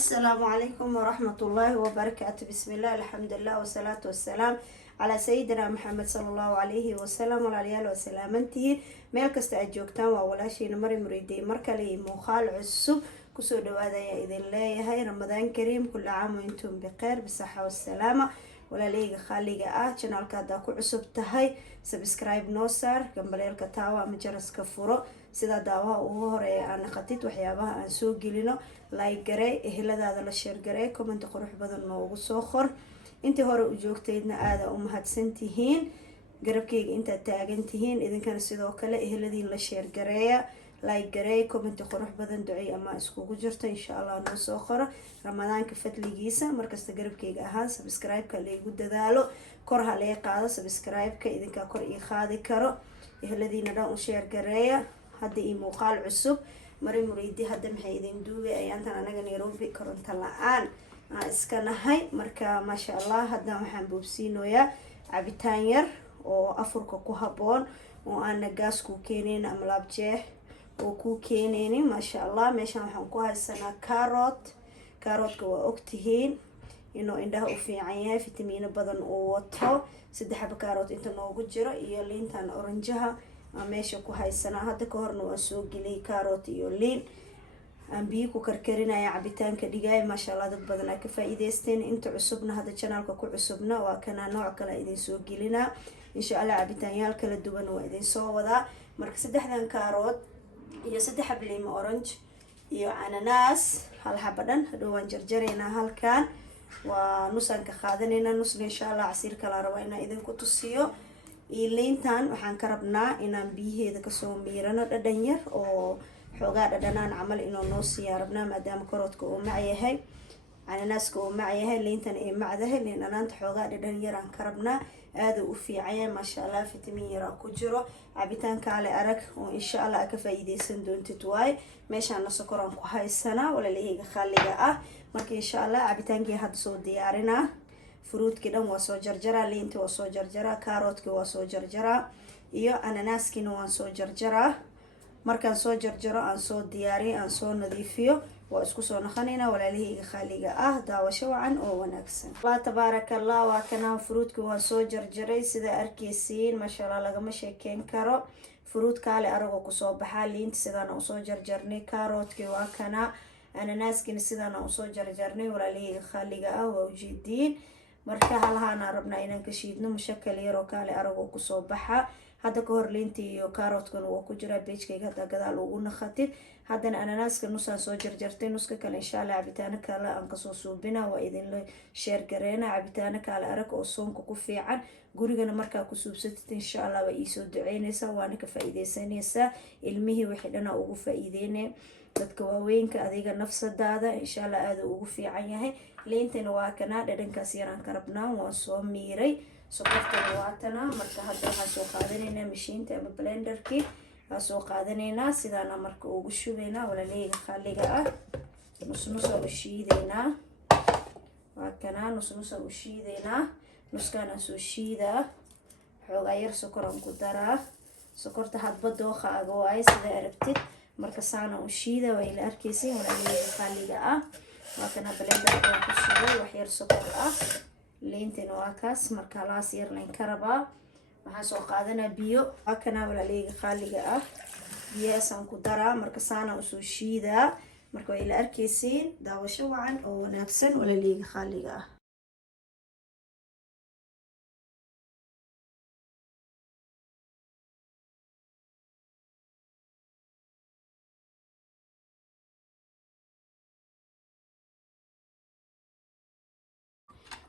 السلام عليكم ورحمة الله وبركاته. بسم الله الحمد لله والصلاة والسلام على سيدنا محمد صلى الله عليه وسلم والعليال وسلامنتي ميل كست أجوكتان وولاشين مري مريدي مركلي مخال عسب كسو دوادا يا إذن الله هاي رمضان كريم كل عام وانتم بخير بالصحة والسلامة ولا ليغا خاليغا channel كادا كو عسب تهي سبسكرايب نوصار جنبليلكا تاوا مجرس كفورو sida daawaha ugu horeeya aan naqatid waxyaabaha aan soo gelino like garey eheladaada la share garey comment qurux badan noogu soo qor intii hore u joogteedna aad u mahadsan tihiin garabkeyga inta taagan tihiin idinkana sidoo kale eheladiin la share gareeya like garey comment qurux badan ducay ama iskugu jirto insha Allah noo soo qoro ramadaanka fadligiisa markasta garabkeyga ahaan subscribe-ka leegu dadaalo kor ha lee qaado subscribe-ka idinka kor ii qaadi karo eheladiina dhan u share gareeya hadda ii muuqaal cusub mari muriidi hadda maxay idin duugay ayaantan anaga Nairobi koronto la'aan iska nahay marka maasha Allah hadda waxaan boobsiinoyaa cabitaan yar oo afurka ku haboon oo aan gaas ku keenin ama labjeex oo ku keenin maasha Allah meeshan waxaan ku haysanaa carrot waa ogtihiin inuu indhaha u fiican yahay fitamiino badan oo wato 3 xabo carrot inta noogu jiro iyo liintan oranjaha meesha ku haysanaa hadda ka horna waa soo geliyay carrot iyo liin aan biyo ku karkarinaya cabitaanka dhigay maasha Allah dad badan ay ka faa'iideysteen inta cusubna hadda channelka ku cusubna waa kana nooc kale idin soo gelina insha Allah cabitaanyaal kala duwan waa idin soo wadaa marka 3dan carrot iyo 3 xab liin orange iyo ananas hal xabadan hadhow waan jarjareynaa halkan waa nusaan ka qaadanayna nusna insha Allah casiirka la rabo inaan idin ku tusiyo liintan waxaan ka rabnaa inaan biyaheeda ka soo miirano dhadhan yar oo xoogaa dhadhanaan camal inuu noo siyaa rabnaa maadaama karoodka uu mac yahay ananaaska uu mac yahay liintan ay macdahay liin dhanaanta xoogaa dhadhan yar aan ka rabnaa aad u fiican yahay maasha Allah fitamiin yar ku jiro cabitaanka ale arag oo insha Allah ka faa'iideysan doontid waay meeshaan sokor aan ku haysanaa walaalahayga khaliga ah marka insha Allah cabitaankii hadda soo diyaarinaa fruitkii dhan waa soo jarjaraa liinta waa soo jarjaraa carrotkii waa soo jarjaraa iyo ananaaskina waan soo jarjaraa markaan soo jarjaro aan soo diyaariyo aan soo nadiifiyo waa isku soo naqanaynaa walaalahayga khaliga ah daawasho wacan oo wanaagsan Allah tabaarakallah waa kana fruitkii waa soo jarjaray sida arkeysiin masha Allah lagama sheekeyn karo fruit kale aragoo ku soo baxaa liinta sidaan u soo jarjarnay carrotkii waa kana ananaaskina sidaan u soo jarjarnay walaalahayga khaliga ah waa ujeediin marka halahaan rabnaa inaan ka shiidno mushakal yar oo kale aragoo ku soo baxa hadda ka hor liinta iyo carrotkan waa ku jira page-kayga hadda gadaal ugu naqatid haddana ananaaska nusaan soo jarjartay nuska kale insha Allah cabitaano kale aan ka soo suubina waa idin la share gareena cabitaano kale arag oo soonka ku fiican gurigana markaa ku suubsatid insha Allah waa ii soo duceynaysaa waana ka faa'iideysanaysaa ilmihii wixii dhana ugu faa'iideynay dadka waaweynka adiga nafsadaada insha Allah aad ugu fiican yahay liintana waa kana dhadhankaas yaraan ka rabnaa waa soo miiray sokortana waa tana marka hadda waxaan soo qaadanaynaa mashiinta ama blenderkii waa soo qaadanaynaa sidaana marka ugu shubaynaa walaalahayga khaliga ah nus oo shiideynaa waa kana nus oo shiideynaa nuskana soo shiidaa xoogaa yar sokoraan ku daraa sokorta hadba dooqaaga waay sida aragtid marka saana u shiida waa ila arkeysiin walaalahayga khaliga ah waa kana blenderka ku shubay wax yar sokor ah liintina waa kaas marka laas yar leen ka rabaa waxaan soo qaadanaa biyo waa kana walaalahayga khaliga ah biyaasaan ku daraa marka saana u soo shiidaa marka waa ila arkeysiin daawasho wacan oo wanaagsan walaalahayga khaliga ah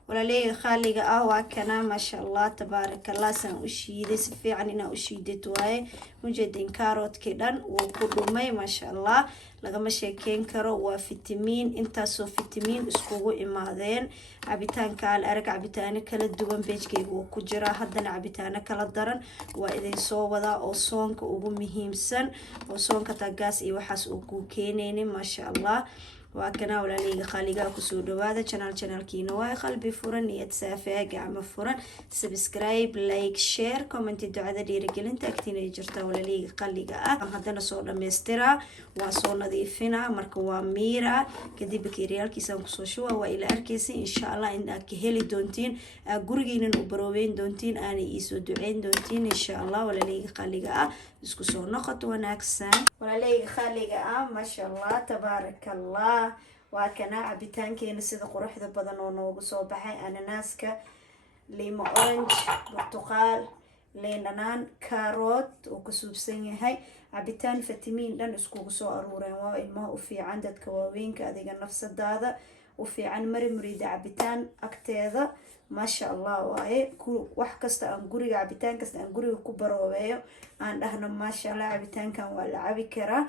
walaalahayga khaliga ah waa kana maasha Allah tabaarakallah san u shiiday si fiican inaa u shiidid waaye mujeedin carrotkii dhan wuu ku dhumay maasha Allah lagama sheekeyn karo waa fitamiin intaasoo fitamiin iskugu imaadeen cabitaanka al arag cabitaano kala duwan page-kayga wuu ku jiraa haddana cabitaano kala daran waa idin soo wadaa oo soonka ugu muhiimsan oo soonka tagaas iyo waxaas uu ku keenaynin maasha Allah وكنا ولا ليغا خاليغا كسو دوادا channel كينا واي قلبي فرن نيت سافا قعمة فرن سبسكرايب لايك شير كومنت دعاء ديريجلنت اكتينا جرتا ولا ليغا خاليغا هادنا سو دميسترا واسو نظيفنا marka waa miira kadib bakeeriyalkiisa aan kusoo shuba waa ila arkaysi insha Allah in aad ka heli doontiin gurigiinan u baroobeyn doontiin aanay iisoo duceyn doontiin insha Allah walaaleyga khaliga ah isku soo noqoto wanaagsan walaaleyga khaliga ah ma sha Allah tabarakallah waa kana cabitaankeena sida quruxda badan oo noogu soo baxay ananaaska limo orange burtuqaal liin dhanaan karoot oo ka suubsan yahay cabitaan fitamiin dhan iskugu soo aruureen waa ilmaha u fiican dadka waaweynka adiga nafsadaada u fiican murida cabitaan agteeda ma sha Allah waaye wax kasta aan guriga cabitaan kasta aan guriga ku baroobeeyo aan dhahno ma sha Allah cabitaankan waa la cabi karaa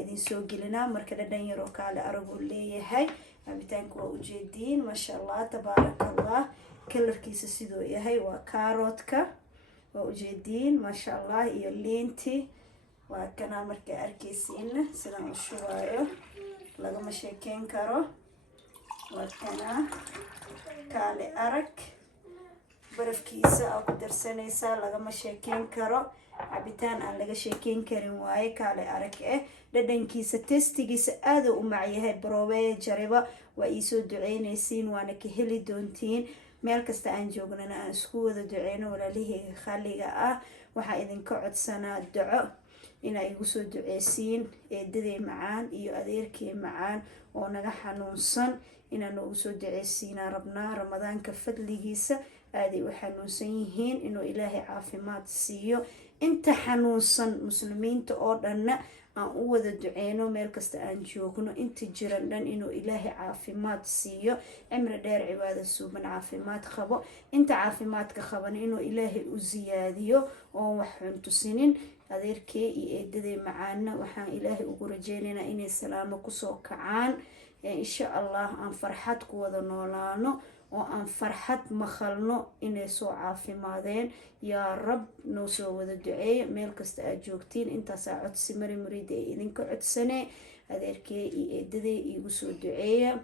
idin soo gelinaa marka dhadhan yar oo kale aragu leeyahay cabitaanku waa u jeediin ma sha Allah tabarakallah kalarkiisa sidoo yahay waa karootka waa u jeediin ma sha Allah iyo liinti waa kana marka arkaysiin sidaan u shubayo lagama sheekeyn karo waa kana kale arag barafkiisa aad ku darsanaysaa lagama sheekeyn karo cabitaan aan laga sheekeyn karin waaye kale arag dhadhankiisa testigiisa aad u macyahay baroobeey jariba waa ii soo duceynaysiin waana ka heli doontiin meel kasta aan joognana aan isku wada duceyno walaalihii khaliga ah waxaa idinka codsanaa duco inay igu soo duceysiin eedadii macaan iyo adeerkii macaan oo naga xanuunsan inaan noogu soo duceysiinaa rabnaa ramadaanka fadligiisa aaday u xanuunsan yihiin inuu ilaahay caafimaad siiyo inta xanuunsan muslimiinta oo dhanna aan u wada duceyno meel kasta aan joogno inta jiran dhan inuu ilaahay caafimaad siiyo cimri dheer cibaado suuban caafimaad qabo inta caafimaadka qaban inuu ilaahay u ziyaadiyo oo wax xun tusinin adeerkee iyo eedadii macaana waxaan ilaahay ugu rajeynaynaa inay salaamo kusoo kacaan insha Allah aan farxad ku wada noolaano oo aan farxad maqalno inay soo caafimaadeen yaa rab noo soo wada duceeyo meel kasta aad joogtiin intaasaa codsi murida ee idinka codsanee adeerkee iyo eedadee igu soo duceeya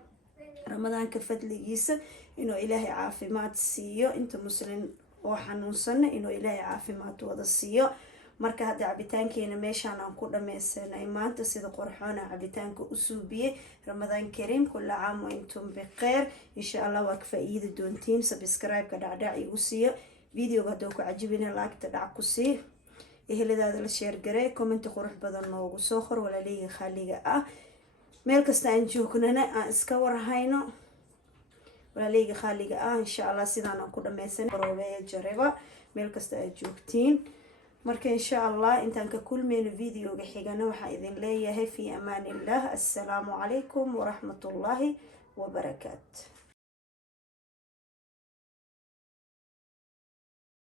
ramadaanka fadligiisa inuu ilaahay caafimaad siiyo inta muslim oo xanuunsanna inuu ilaahay caafimaad wada siiyo marka hadda cabitaankeena meeshaan aan ku dhameysanay maanta sida qorxoona cabitaanka u suubiyey ramadaan kariim kulla caam wa intum biqeer insha Allah waa ka faa'iidi doontiin subscribe-ka dhacdhac igu siiyo videoga hadduu ku cajibina laagta dhac ku sii eheladaada la sheer garee comment qurux badan noogu soo qor walaaleyga khaliga ah meel kasta aan joognana aan iska warhayno walaaleyga khaliga ah insha Allah sidaan aan ku dhameysanay baroobeeya jariba meel kasta aad joogtiin marka insha Allah intaan ka kulmeyno videoga xigana waxaan idin leeyahay fi amaan illah assalaamu calaykum wa rahmatullahi wa barakaatuh